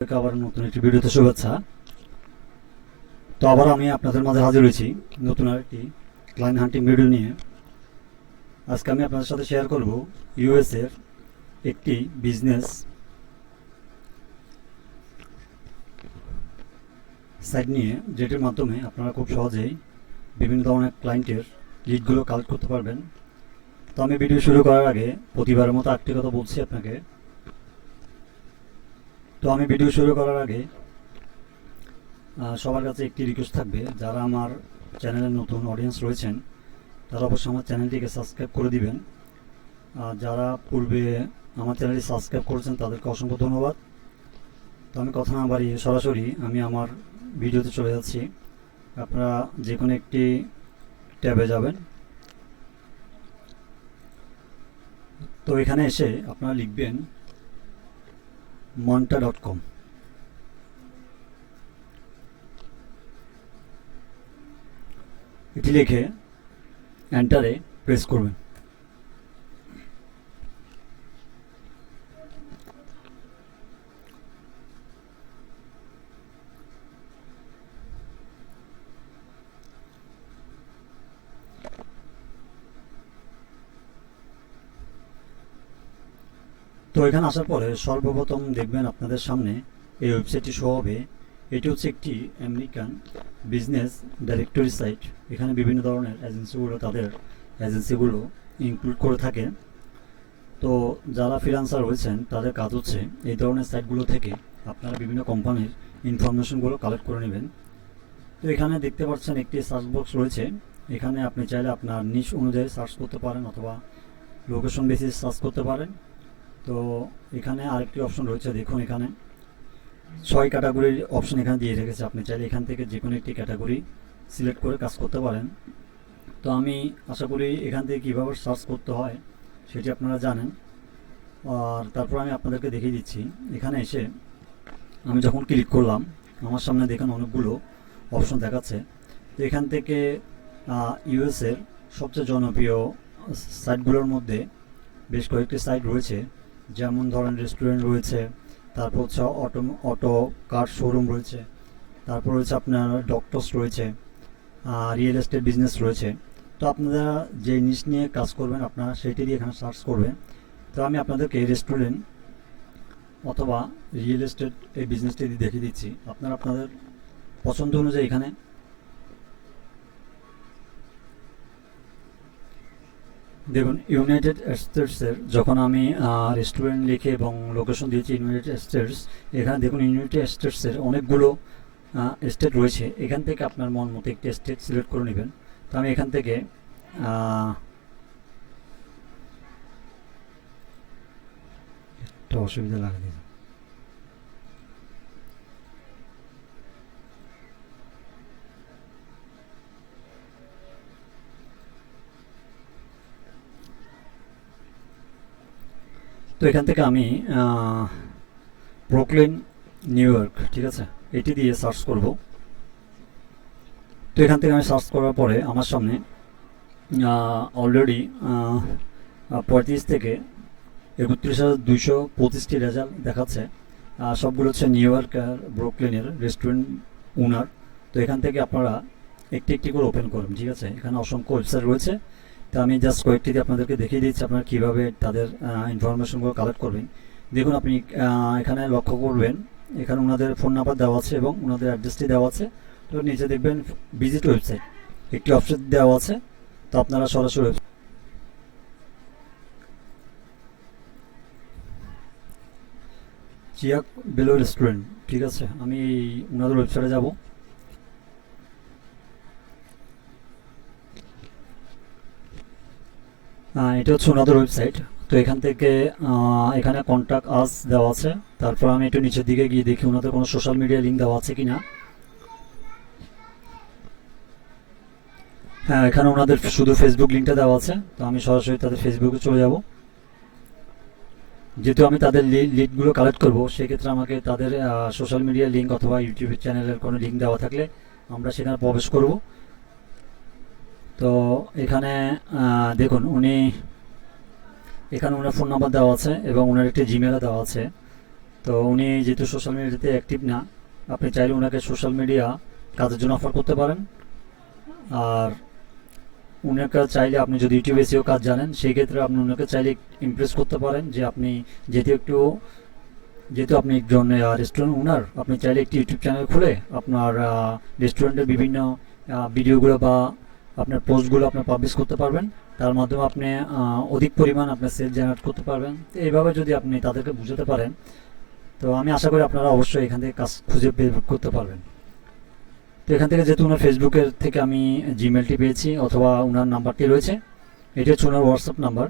আবার নতুন একটি ভিডিওতে শুভেচ্ছা। তো আবার আমি আপনাদের মাঝে হাজির হয়েছি নতুন আরেকটি ক্লাইন্ট হান্টিং ভিডিও নিয়ে। আজকে আমি আপনাদের সাথে শেয়ার করব ইউএস এর একটি বিজনেস সাইট নিয়ে, যেটির মাধ্যমে আপনারা খুব সহজেই বিভিন্ন ধরনের ক্লায়েন্টের লিডগুলো কালেক্ট করতে পারবেন। তো আমি ভিডিও শুরু করার আগে প্রতিবারের মতো একটি কথা বলছি আপনাকে। তো আমি ভিডিও শুরু করার আগে সবার কাছে একটি রিকোয়েস্ট থাকবে। যারা আমার চ্যানেলের নতুন অডিয়েন্স রয়েছেন, তারা অবশ্যই আমার চ্যানেলটিকে সাবস্ক্রাইব করে দিবেন। আর যারা পূর্বে আমার চ্যানেলটি সাবস্ক্রাইব করেছেন, তাদেরকে অসংখ্য ধন্যবাদ। তো আমি কথা না বাড়িয়ে সরাসরি আমি আমার ভিডিওতে চলে যাচ্ছি। আপনারা যে কোনো একটি ট্যাবে যাবেন। তো এখানে এসে আপনারা লিখবেন মন্টা ডট কম এটি লিখে এন্টারে প্রেস করবেন। তো এখানে আসার পরে সর্বপ্রথম দেখবেন আপনাদের সামনে এই ওয়েবসাইটটি শো হবে। এটি হচ্ছে একটি আমেরিকান বিজনেস ডাইরেক্টরি সাইট এখানে বিভিন্ন ধরনের এজেন্সিগুলো তাদের এজেন্সিগুলো ইনক্লুড করে থাকে। তো যারা ফ্রিলান্সার রয়েছেন, তাদের কাজ হচ্ছে এই ধরনের সাইটগুলো থেকে আপনারা বিভিন্ন কোম্পানির ইনফরমেশনগুলো কালেক্ট করে নেবেন। তো এখানে দেখতে পাচ্ছেন একটি সার্চ বক্স রয়েছে। এখানে আপনি চাইলে আপনার নিশ অনুযায়ী সার্চ করতে পারেন অথবা লোকেশন বেসিস সার্চ করতে পারেন। তো এখানে আরেকটি অপশন রয়েছে, দেখুন এখানে। ছয় ক্যাটাগরির অপশন এখানে দিয়ে রেখেছে। আপনি চাইলে এখান থেকে যে কোনো একটি ক্যাটাগরি সিলেক্ট করে কাজ করতে পারেন। তো আমি আশা করি এখান থেকে কীভাবে সার্চ করতে হয় সেটি আপনারা জানেন। আর তারপর আমি আপনাদেরকে দেখিয়ে দিচ্ছি। এখানে এসে আমি যখন ক্লিক করলাম, আমার সামনে দেখেন অনেকগুলো অপশন দেখাচ্ছে। তো এখান থেকে ইউএসের সবচেয়ে জনপ্রিয় সাইটগুলোর মধ্যে বেশ কয়েকটি সাইট রয়েছে। যেমন ধরেন রেস্টুরেন্ট রয়েছে, তারপর হচ্ছে অটো অটো কার শোরুম রয়েছে, তারপর রয়েছে আপনার ডক্টরস রয়েছে রিয়েল এস্টেট বিজনেস রয়েছে। তো আপনারা যে জিনিস নিয়ে কাজ করবেন, আপনারা সেটি দিয়ে এখানে সার্চ করবেন। তো আমি আপনাদেরকে রেস্টুরেন্ট অথবা রিয়েল এস্টেট এই বিজনেসটি দেখিয়ে দিচ্ছি। আপনারা আপনাদের পছন্দ অনুযায়ী এখানে দেখুন ইউনাইটেড স্টেটসের যখন আমি রেস্টুরেন্ট লিখে এবং লোকেশন দিয়েছি ইউনাইটেড স্টেটস এখানে দেখুন ইউনাইটেড স্টেটসের অনেকগুলো স্টেট রয়েছে। এখান থেকে আপনার মন মতো একটি স্টেট সিলেক্ট করে নেবেন। তো আমি এখান থেকে একটা অসুবিধা লাগে তো এখান থেকে আমি ব্রুকলিন নিউ ইয়র্ক ঠিক আছে? এটি দিয়ে সার্চ করব। তো এখান থেকে আমি সার্চ করার পরে আমার সামনে অলরেডি পঁয়ত্রিশ থেকে একত্রিশ হাজার দুইশো পঁচিশটি রেজাল্ট দেখাচ্ছে। সবগুলো হচ্ছে নিউ ইয়র্ক আর ব্রুকলিনের রেস্টুরেন্ট ওনার তো এখান থেকে আপনারা একটি একটি করে ওপেন করুন, ঠিক আছে? এখানে অসংখ্য ওয়েবসাইট রয়েছে। তো আমি জাস্ট কয়েকটি দিয়ে আপনাদেরকে দেখিয়ে দিচ্ছি, আপনারা কীভাবে তাদের ইনফরমেশনগুলো কালেক্ট করবেন। দেখুন আপনি এখানে লক্ষ্য করবেন, এখানে ওনাদের ফোন নাম্বার দেওয়া আছে এবং ওনাদের অ্যাড্রেসটি দেওয়া আছে। তো নিচে দেখবেন ভিজিট ওয়েবসাইট একটি অপশন দেওয়া আছে। তো আপনারা সরাসরি চিয়াক বেলো রেস্টুরেন্ট ঠিক আছে? আমি ওনাদের ওয়েবসাইটে যাব। এটা হচ্ছে ওনাদের ওয়েবসাইট তো এখান থেকে এখানে কন্ট্যাক্ট আস দেওয়া আছে। তারপর আমি একটু নিচের দিকে গিয়ে দেখি ওনাদের কোনো সোশ্যাল মিডিয়া লিঙ্ক দেওয়া আছে কি না হ্যাঁ এখানে ওনাদের শুধু ফেসবুক লিঙ্কটা দেওয়া আছে। তো আমি সরাসরি তাদের ফেসবুকে চলে যাব। যেহেতু আমি তাদের লিডগুলো কালেক্ট করব, সেক্ষেত্রে আমাকে তাদের সোশ্যাল মিডিয়া লিঙ্ক অথবা ইউটিউব চ্যানেলের কোনো লিঙ্ক দেওয়া থাকলে আমরা সেখানে প্রবেশ করব। তো এখানে দেখুন, উনি, এখানে ওনার ফোন নাম্বার দেওয়া আছে এবং ওনার একটি জিমেলও দেওয়া আছে। তো উনি যেহেতু সোশ্যাল মিডিয়াতে অ্যাক্টিভ না, আপনি চাইলে ওনাকে সোশ্যাল মিডিয়া কাজের জন্য অফার করতে পারেন। আর ওনাকে চাইলে আপনি যদি ইউটিউবে এসেও কাজ জানেন, সেই ক্ষেত্রে আপনি ওনাকে চাইলে ইমপ্রেস করতে পারেন যে আপনি যেহেতু একটু, যেহেতু আপনি একজন রেস্টুরেন্ট ওনার আপনি চাইলে একটি ইউটিউব চ্যানেল খুলে আপনার রেস্টুরেন্টের বিভিন্ন ভিডিওগুলো বা আপনার পোস্টগুলো আপনি পাবলিশ করতে পারবেন। তার মাধ্যমে আপনি অধিক পরিমাণ আপনার সেল জেনারেট করতে পারবেন। তো এইভাবে যদি আপনি তাদেরকে বুঝাতে পারেন, তো আমি আশা করি আপনারা অবশ্যই এখান থেকে কাজ খুঁজে বের করতে পারবেন। তো এখান থেকে যেহেতু ওনার ফেসবুকের থেকে আমি জিমেলটি পেয়েছি অথবা ওনার নাম্বারটি রয়েছে, এটি হচ্ছে ওনার হোয়াটসঅ্যাপ নাম্বার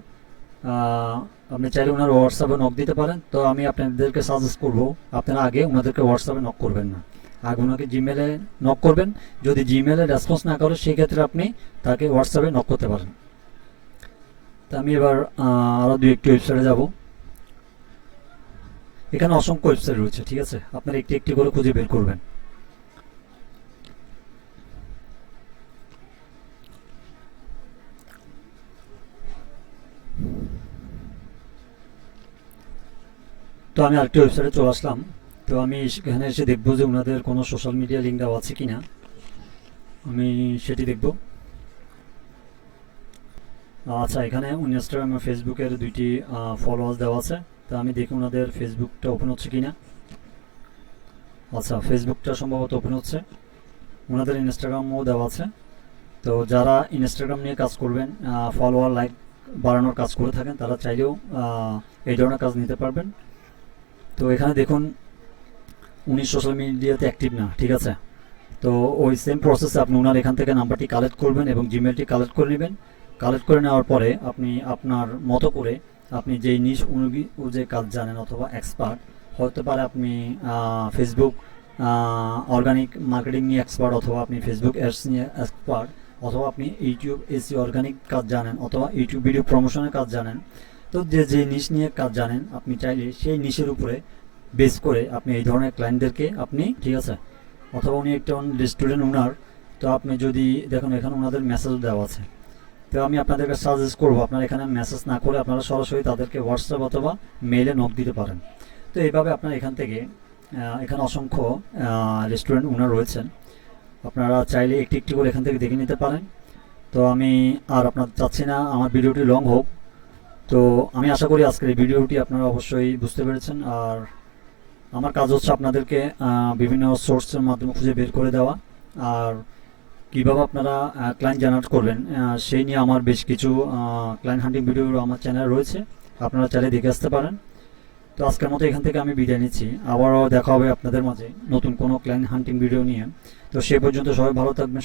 আপনি চাইলে ওনার হোয়াটসঅ্যাপে নক দিতে পারেন। তো আমি আপনাদেরকে সাজেস্ট করব, আপনারা আগে ওনাদেরকে হোয়াটসঅ্যাপে নক করবেন না। আগে ওনাকে জিমেলে নক করবেন। যদি জিমেলে রেসপন্স না করে সেই ক্ষেত্রে আপনি তাকে হোয়াটসঅ্যাপে নক করতে পারেন। তো আমি এবার আরও দু একটি ওয়েবসাইটে যাব। এখানে অসংখ্য ওয়েবসাইট রয়েছে, ঠিক আছে? আপনারা একটি একটি করে খুঁজে বের করবেন। তো আমি আরেকটি ওয়েবসাইটে চলে আসলাম। তো আমি এখানে এসে দেখব যে ওনাদের কোনো সোশ্যাল মিডিয়া লিঙ্ক দেওয়া আছে কি না আমি সেটি দেখব। আচ্ছা এখানে ইনস্টাগ্রাম ফেসবুকের দুইটি ফলোয়ার্স দেওয়া আছে। তো আমি দেখি ওনাদের ফেসবুকটা ওপেন হচ্ছে কি না আচ্ছা ফেসবুকটা সম্ভবত ওপেন হচ্ছে। ওনাদের ইনস্টাগ্রামও দেওয়া আছে। তো যারা ইনস্টাগ্রাম নিয়ে কাজ করবেন ফলোয়ার লাইক বাড়ানোর কাজ করে থাকেন, তারা চাইলেও এই ধরনের কাজ নিতে পারবেন। তো এখানে দেখুন উনি সোশ্যাল মিডিয়াতে অ্যাক্টিভ না, ঠিক আছে? তো ওই সেম প্রসেসে আপনি ওনার এখান থেকে নাম্বারটি কালেক্ট করবেন এবং জিমেলটি কালেক্ট করে নেবেন। কালেক্ট করে নেওয়ার পরে আপনি আপনার মতো করে আপনি যেই নিজ অনুগী যে কাজ জানেন অথবা এক্সপার্ট হতে পারে আপনি ফেসবুক অর্গানিক মার্কেটিং নিয়ে এক্সপার্ট অথবা আপনি ফেসবুক অ্যাডস নিয়ে এক্সপার্ট অথবা আপনি ইউটিউব এসি অর্গানিক কাজ জানেন অথবা ইউটিউব ভিডিও প্রমোশনের কাজ জানেন। তো যে যে নিশ নিয়ে কাজ জানেন, আপনি চাইলে সেই নিশের উপরে বেস করে আপনি এই ধরনের ক্লায়েন্টদেরকে আপনি, ঠিক আছে? অথবা উনি একটা রেস্টুরেন্ট ওনার তো আপনি যদি, দেখুন, এখানে ওনাদের মেসেজ দেওয়া আছে। তো আমি আপনাদেরকে সাজেস্ট করব, আপনারা এখানে মেসেজ না করে আপনারা সরাসরি তাদেরকে হোয়াটসঅ্যাপ অথবা মেইলে নক দিতে পারেন। তো এইভাবে আপনারা এখান থেকে এখানে অসংখ্য রেস্টুরেন্ট ওনার রয়েছেন। আপনারা চাইলে একটি একটি করে এখান থেকে দেখে নিতে পারেন। তো আমি আর আপনার চাচ্ছি না, আমার ভিডিওটি লং হোক। তো আমি আশা করি আজকের এই ভিডিওটি আপনারা অবশ্যই বুঝতে পেরেছেন। আর আমার কাজ হচ্ছে আপনাদেরকে বিভিন্ন সোর্সের মাধ্যমে খুঁজে বের করে দেওয়া। আর কীভাবে আপনারা ক্লায়েন্ট জেনারেট করবেন সেই নিয়ে আমার বেশ কিছু ক্লায়েন্ট হান্টিং ভিডিও আমার চ্যানেলে রয়েছে। আপনারা চাইলে দেখে আসতে পারেন। তো আজকের মতো এখান থেকে আমি বিদায় নিচ্ছি। আবারও দেখা হবে আপনাদের মাঝে নতুন কোনো ক্লায়েন্ট হান্টিং ভিডিও নিয়ে। তো সে পর্যন্ত সবাই ভালো থাকবেন